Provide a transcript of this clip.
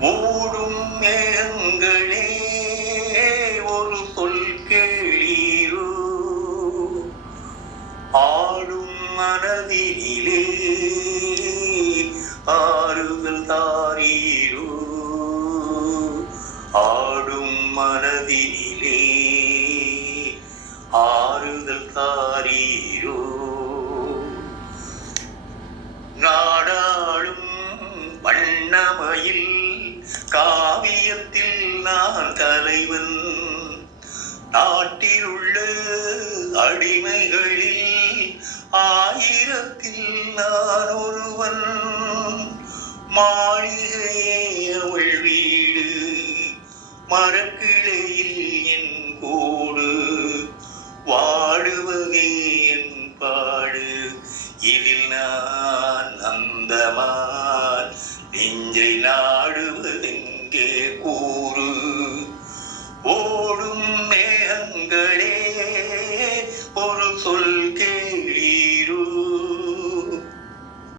ஓடும் மேகங்களே ஒரு சொல் கேளீரோ, ஆடும் மனதினிலே ஆறுதல் தாரீரோ, ஆடும் மனதினிலே ஆறுதல் தாரீரோ. நாடாளும் வண்ணமயில் காவியத்தில் நான் தலைவன், நாட்டில் உள்ள அடிமைகளில் ஆயிரத்தில் நான் ஒருவன். மாளிகையே அவள் வீடு, மரக்கிளையில் என் கூடு, வாடுவதே என் பாடு, இதில் நான் அந்தமான் நெஞ்சை நாடுவதெங்கே கூறு. ஓடும் மேகங்களே ஒரு சொல் கே